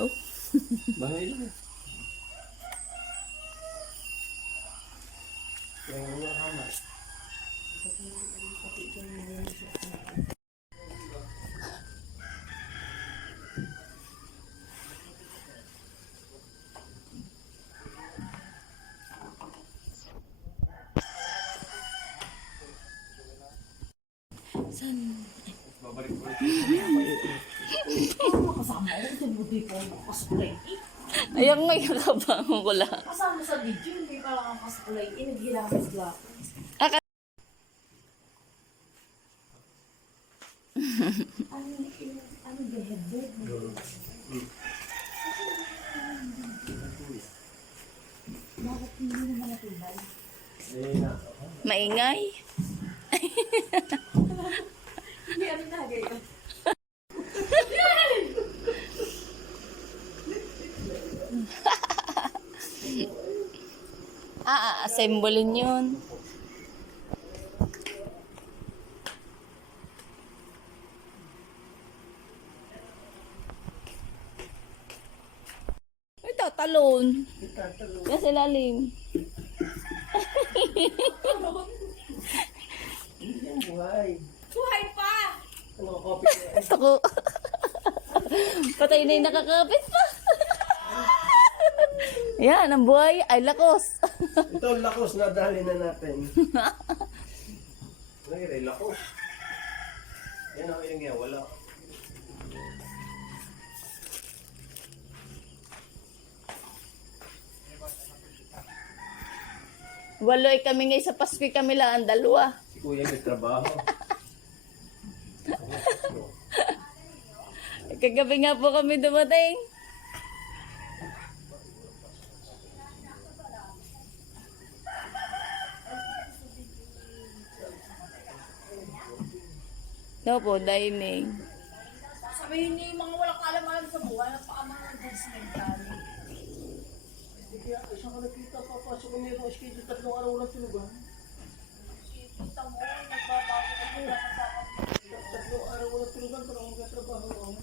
Oh. Bahay lang. Kaya nga kama. San? Babalik ko. Kasama ko, tinuti ko ang cosplay. Ayun nga kakabangon ko lang. Kasama sa video, hindi ka lang ang cosplay. Naghilang sa ano ba headboard? Bakit hindi naman natibay? Maingay. Hindi, ano nagay ko? Assemblein yun. Ay, tatalon. Nasa ilalim. Buhay. Buhay pa! Ano copy ko? Gusto ko. Patay na yung nakakapit pa. Yan, ang buhay ay lakos. Ito ang lakos na dali na natin. Ay, lakos. Yan ang ilang yan, wala. Waloy kami ngayon sa Pasko, kami lang ang dalawa. Si Kuya may trabaho. Kagabi nga po kami dumating. No po, dining. Sabihin niyo yung mga walang alam-alam sa buhay, napakamahal ng judgmental. Kaya isang ka nakita, papasok ko niya yung schedule, 3 araw lang tulugan. Kita mo, nagbabago ka mula sa akin. 3 araw lang tulugan, parang magkatrabaho ako.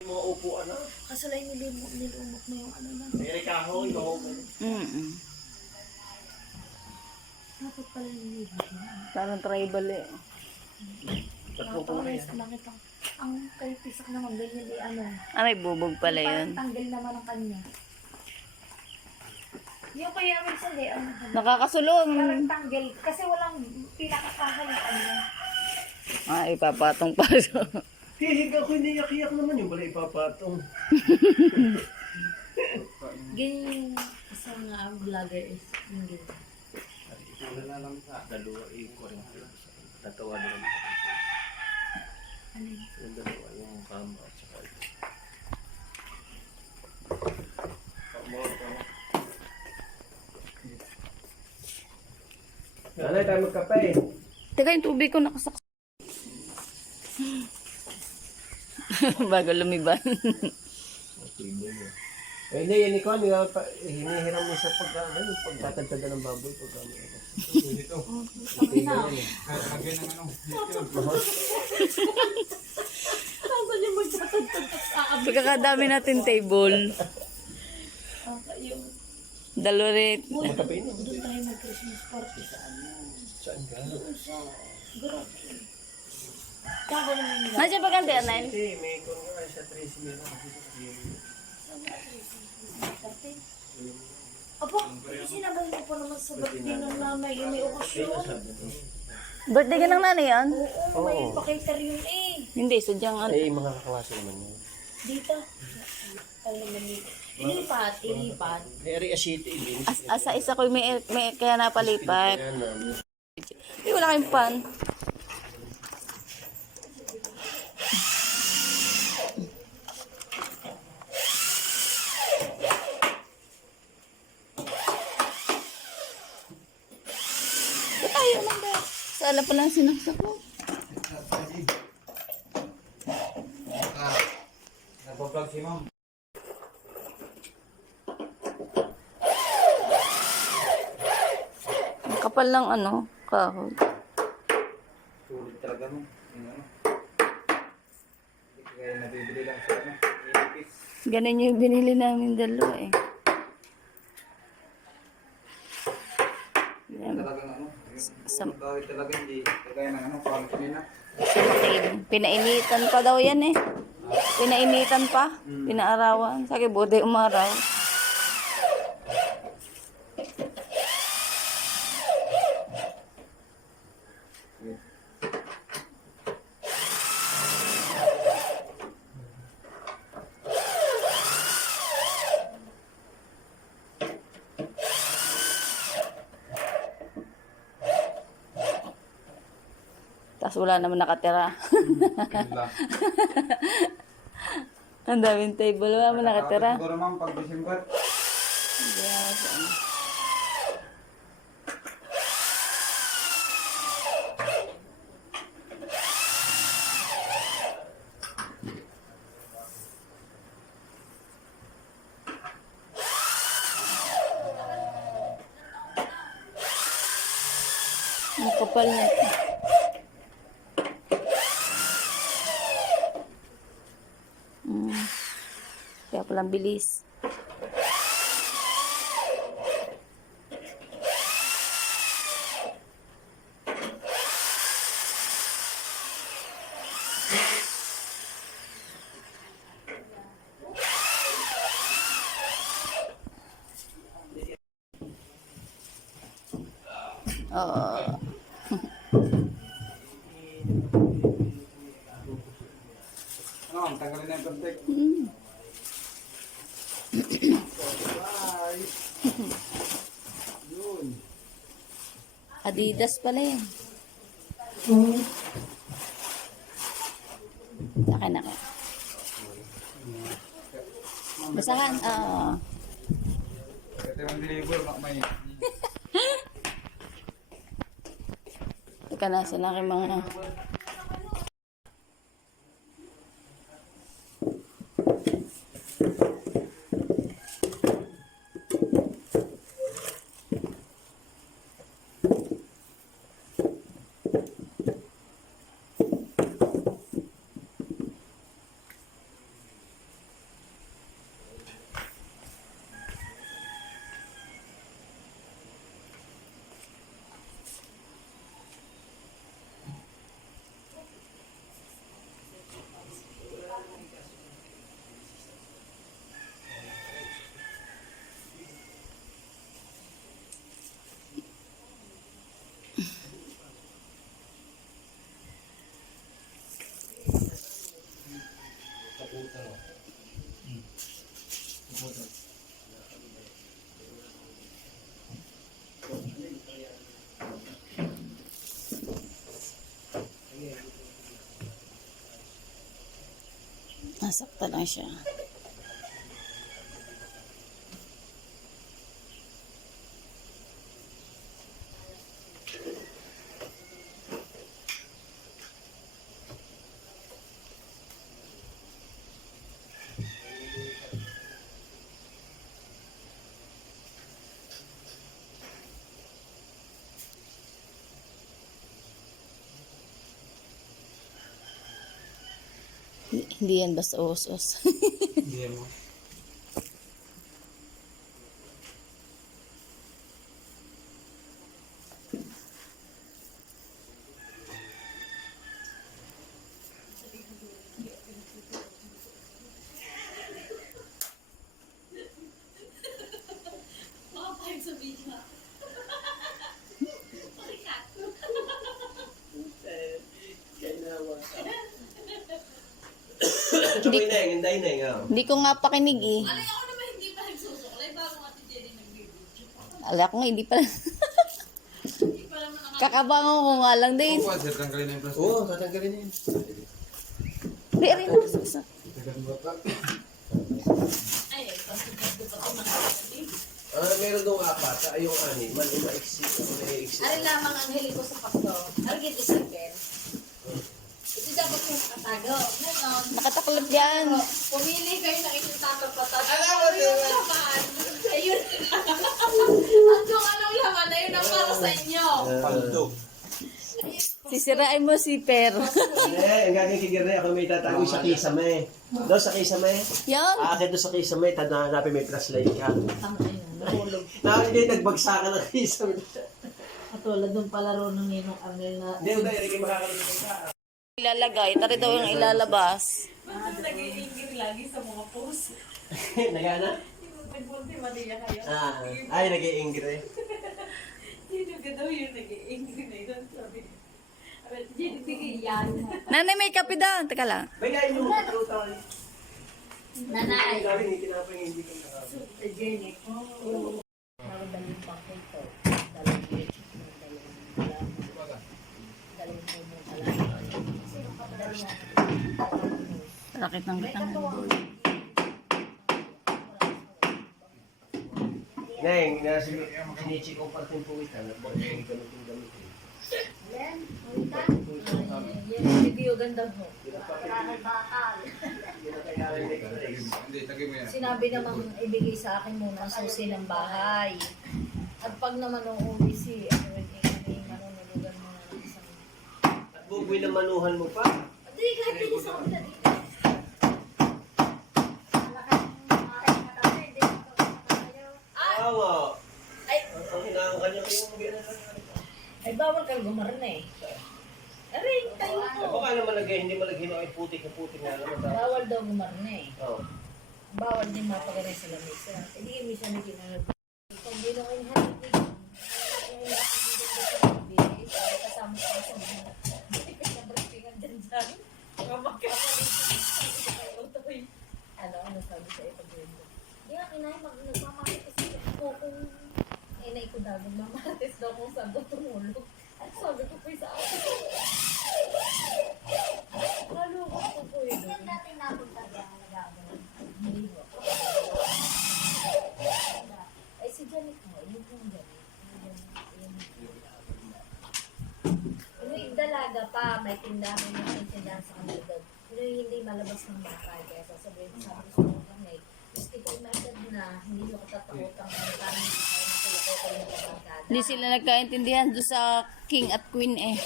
Yung mga upuan na. Kasalay nilumot mo yung ano na. May kahoy, no? Dapat pala nilumot mo. Parang tribal eh. Bakit ang kay Pisak naman, ganyan di ano. May bubog pala yun. Parang tanggal naman ang kanya. Yung kaya minsan di ano. Nakakasulong. Parang tanggal. Kasi walang pinakakahal yung ano. Ipapatong pa siya. Hihig ako, iniyak-iyak naman yung pala ipapatong. Ganyan yung isang vlogger is hindi. Wala na lang sa dalawa, ko rin. Tatawa na lang. Ano yun? Yung dalawa, yung kama at saka ito. Nanay, tayo magkape. Teka, yung tubig ko nakasaks. Bago lumiban. Eh, hindi, yan ikaw, hinihiram mo sa pagtatagtaga ng baboy. Dito. Okay na. Saan yung magtatagtag sa akin? Pagkakadami natin table. Yung Dalawa rin. Magkape na. doon tayo mag-Christmas party sa ano. Saan ka? Doon sa garage. Kaya ko naman nila. Nandiyan ba ganti, Anel? Hindi, may kung nga sa Tracy meron. Apo, sinabay mo pa naman sa birthday ng nanay. Yung may okasyon. Birthday ka ng nanay yan? Oo, may pa-cater yun eh. Hindi, sadyang ano. Eh, mga kaklase naman yun. Dito. Ay, naman dito. Ilipat. Area City, din. Asa isa ko may kaya napalipat. Ay, wala kayong pan. Ba't ayaw naman ba? Sala pa lang sinaksak mo. Nagpa-vlog si ma'am. Kapal lang ano, kahoy. Sulit talaga mo. Yung ano. Hindi kaya nabibili lang sa ano. Inipis. Ganun yung binili namin dalawa eh. Yan. Talagang ano, Sa, yung dahil talaga hindi, kagaya ng ano, quality nila. sa matin. Pinainitan pa daw yan eh. Pinainitan pa. Pinaarawan. Sa akin, buti umaraw. Tapos wala naman nakatira. Yun lang. Ang daming table. Wala naman nakatira. Siguro ma'am, pag December, Yes. Ang kapal na ito. Kaya palang bilis. Oo. ano ma'am, tanggalin na yung plastic. Adidas pala yan. Akin ako. Basahan. Oo. Ito yung deliver, may Teka na sila aking mga... Nasakta lang siya. Hindi yan basta os-os. hindi mo. Makapahit sa video. Pakikat. Hindi na yung hinday na yung Hindi ko nga pakinig eh. Alay, ako naman hindi pa nagsusuklay bago Ate Jenny nag-video. Ala ko nga, hindi pa. Hindi pa naman nakakita. Kakabango ko nga lang din. Opo, sir, tanggalin na yung plastic. Oo, tatanggalin na yun. Hindi, rin na. Tagal ba pa? Ay, pagsigat ko pa ito mga kapatid. Meron dong apat, yung ani, mali maiksi, maiksi. Ari lamang ang hili ko sa pakto. Argit isipin. Ito dapat yung nakatago. Ngayon, Nakataklop yan. pumili kayo ng inyong tatapatan. Alam mo, yung diba? laman. Ayun. At kung anong laman, ayun ang para sa inyo. Paldo. Ayun. Sisirain mo si Per. Hindi, ang gagawin kigirne, ako may tatago sa kisame. Doon sa kisame. Yan. Aakit doon sa kisame, hanapin may flashlight ka. Tama yun, nahulog. Nakakita nagbagsakan ng kisame. Katulad nung palaro ng Ninong Arnel na Hindi, hindi, hindi makakalimutan ka. Ilalagay. Tari daw yung ilalabas. Nagana? Ay, nag-i-ingre. Nanay, may kape daw. Teka lang. Bigay mo, patrutan. nanay. Sabi, hindi tinapay, hindi ko nakakalimutan. Rakit ng bitangan. Neng, sinichi ko pa rin po ito. Nagpapagay ka ng gamitin. Hindi yung ganda mo. Hindi, tagay mo yan. Sinabi namang ibigay sa akin muna ang susi ng bahay. At pag naman nung uwi hindi manunulugan mo na ng isang... At buboy na manuhan mo pa. Hindi, kahit hindi sa kanila dito. Awa. Ay, Ang hinahangkan niya kayong mga ay bawal kang gumarna eh. Aray, tayo to. Baka naman hindi malagay na ay putik na putik nga naman. Bawal daw gumarna eh. Oo. Bawal din mapagano'n sila misa. Hindi kami siya naging kung hindi na kayo hanap kasama ko sa mga nabritingan dyan dyan. Ano sabi sa ito ko yun? Hindi nga kinay magmamahal kasi ako kung inay ko daw magmamahal daw kung saan daw tumulog. At sabi ko po sa ako. Nalukot ko po yun. Hindi natin napunta dyan ang nagagawa. Hindi mo. Ay si Janet mo, yun yung Janet. Yung dalaga pa, may tindahan yung tindahan sa kanila doon. Pero hindi malabas ng baka. Kaya sasabihin sabi ko sa kami, gusto ko i-message na hindi ko tatakotang ang kami ay nakulako ko yung barkada. Hindi sila nagkaintindihan doon sa King at Queen eh.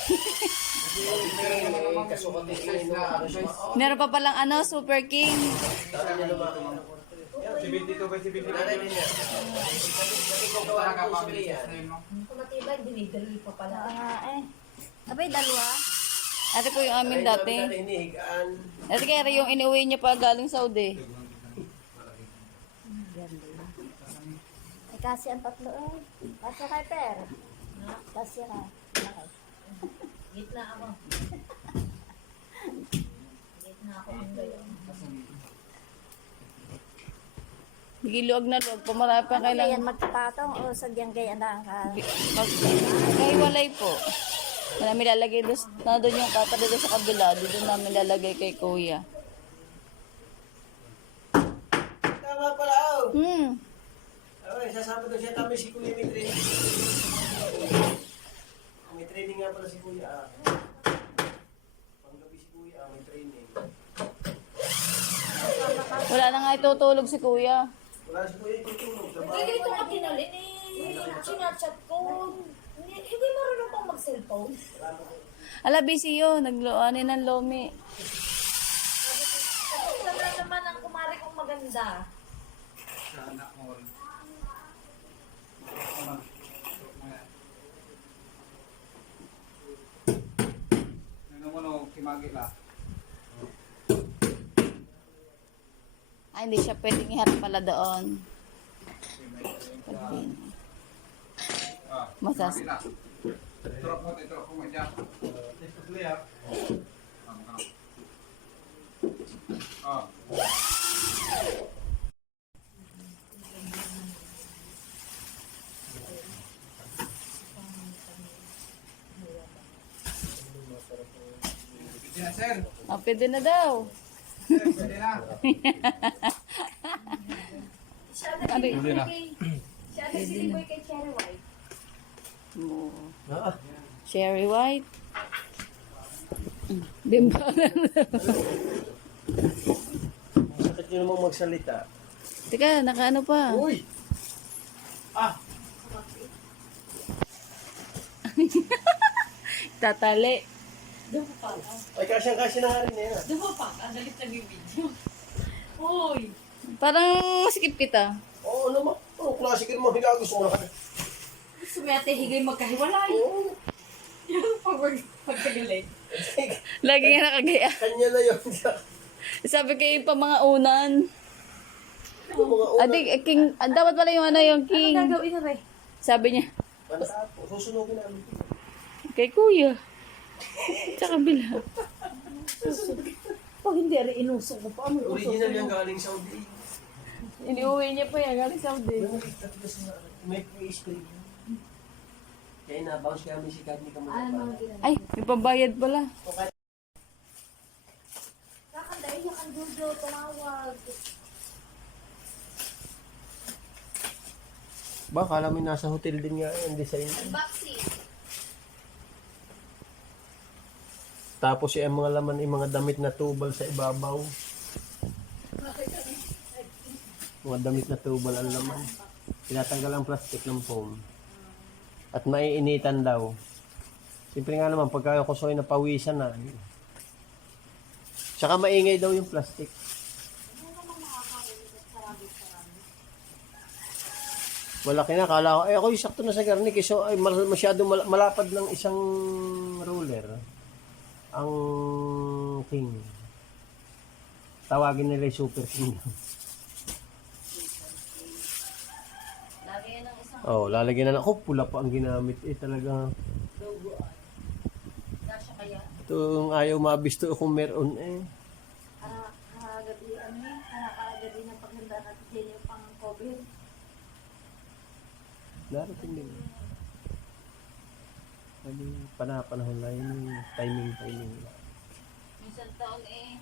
Meron pa palang Super King. Si 22 by si 22. Para ka pabilis na yun, no? Kung matibay, dinidali pa pala. Eh. Abay, dalawa. Ate po yung amin dati. Hinihigaan. Ate kaya yung inuwi niya pa galing Saudi. Ay, kasi ang tatlo eh. Kasi kay Per. Kasi ka. Gitna ako. Gitna ako ng gayon. Giluwag na luwag. Pumarami pa Ano yan, kailangan. magkapatong o sadyang ganyan na ka? Kahiwalay po. Namin lalagay doon, na doon yung tatalo doon sa kabila. Doon namin lalagay kay Kuya. Tama pala, oh. Ay, sasama doon siya. Tama si Kuya may training. May training nga pala si Kuya. Panggabi si Kuya, may training. Wala na nga itutulog si Kuya. Wala si Kuya itutulog. Hindi ganito ka kinalin eh. Sinachat ko. Hindi marunong pang mag-cellphone. Ala, busy yun. Nagluanin ng lomi. Sana naman ang kumari kong maganda. Sana all. Ano mo no, kimagi ka? Ay, hindi siya pwedeng iharap pala doon. Pwede. Masas. Iturok mo dyan. Ah. Pwede na, sir. Ah, pwede na daw. Sir, pwede na. Siya na Pwede siliboy kay Cherry White. Oh. Ah, Cherry White. Bimbangan. sakit nyo namang magsalita. Teka, nakaano pa? Uy! Tatali. Ay, kasyang-kasya na nga rin eh. Parang masikip kita. Oo naman. Oo, klase ka naman. Higa gusto mo na kami. Sumete higay magkahiwalay. Oo. Pagkagalit. Lagi nga nakagaya. Kanya na yun. Sabi kayo pa mga unan. Ano mga una? Adi, king, dapat pala yung ano yung king. Ano gagawin na rin? Sabi niya, Mansaat po. Susunogin namin. kay kuya. Sa kabila. Pag hindi rin inusok mo pa. Original yan galing Saudi. Iniuwi niya pa yan, galing Saudi. May pre-spray. Kaya na-bounce kami si Kadni ka Ano muna. mga ginagawa? Ay, may pambayad pala. Kakandayin niya kang Jojo, tumawag. Ba, kala mo nasa hotel din nga yung design. Unboxing. Tapos yung mga laman, yung mga damit na tubal sa ibabaw. Mga damit na tubal ang laman. Tinatanggal ang plastic ng foam. At maiinitan daw. Siyempre nga naman, pagka kusoy na pawisan na. Tsaka maingay daw yung plastic. Malaki na, kala ko, ako yung sakto na sa garnic. So, ay, masyadong malapad ng isang roller. Ang king. Tawagin nila yung super king. Lagay yan ng isang Oh, lalagyan na ako. Pula pa ang ginamit. Talaga. dasya kaya. Itong ayaw mabisto kung meron eh. Kagabi, kagabi ng paghanda natin din yung pang cover. Darating din. Panahon lang yun. Timing. Minsan taon eh.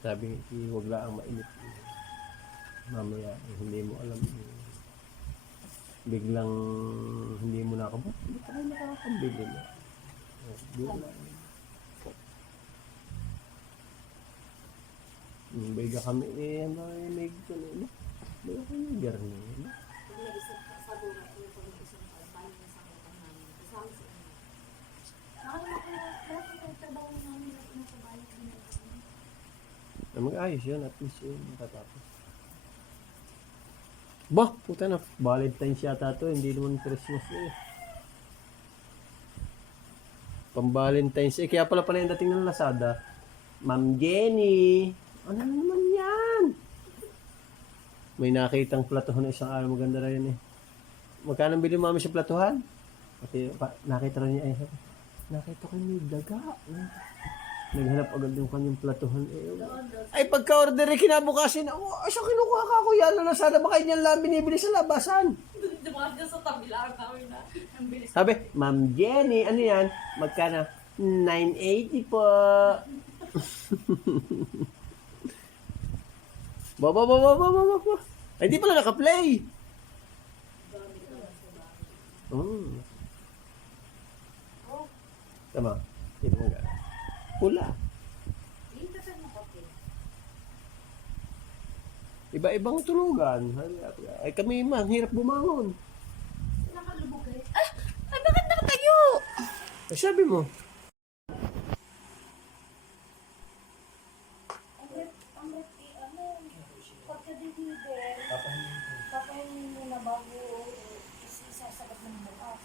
Sabi, huwag lang mainit. Mamaya, hindi mo alam. Biglang hindi mo nakabot. Hindi ka kayo nakakabili na. Bigla. Biga kami eh, may ganun. May kami garni. Mag-ayos yun, at least yun, matatapos. Bah, puta na, Valentine's yata to, hindi naman Christmas eh. Pang-Valentine's eh, kaya pala yung dating ng Lazada. Ma'am Jenny, ano naman yan? May nakitang platuhan na isang araw, maganda rin eh. Magkano bili mami sa platuhan? Kasi nakita rin niya, nakita ko may daga. Naghanap agad yung kanyang platuhan. Ay, pagka-order eh, kinabukasin, sa kinukuha ka ko yan, na sana ba kayo niyan lang binibili sa labasan? Sa tabi lang namin na. Ang bilis. Sabi, Ma'am Jenny, ano yan? Magkano? 980 po. Baba. Ay, di pala naka-play. Tama. Ito mo gano'n. Pula. Iba-ibang tulugan. Ay, kami man, hirap bumangon. Ay, bakit nakatayo? Ay, sabi mo. Papahin mo na bago isasagat ng bukas.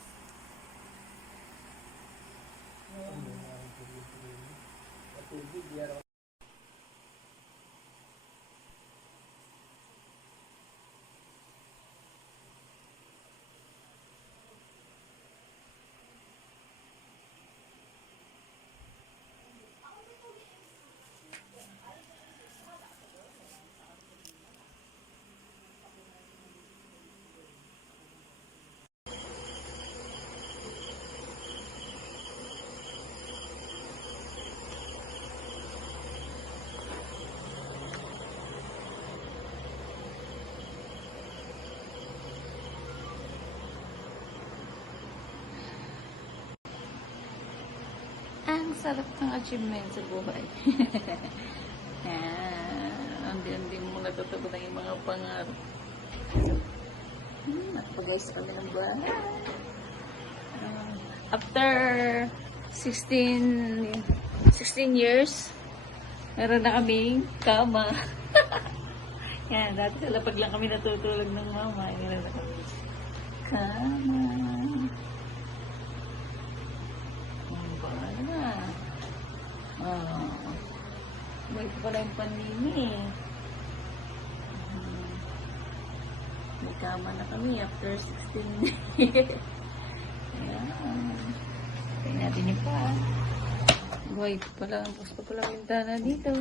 Ang sarap ng achievement sa buhay. Hindi mo natutugunan yung mga pangarap. Napag-ayos kami ng bahay. After 16 years, meron na kaming kama. Yan, dati sa lapag lang kami natutulog ng mama. Meron na kami kama. Ang bala. May ito pala yung panini. May kama na kami after 16 years. Ayan. Tingnan natin yung pa. Boy, pala, gusto pala bintana dito.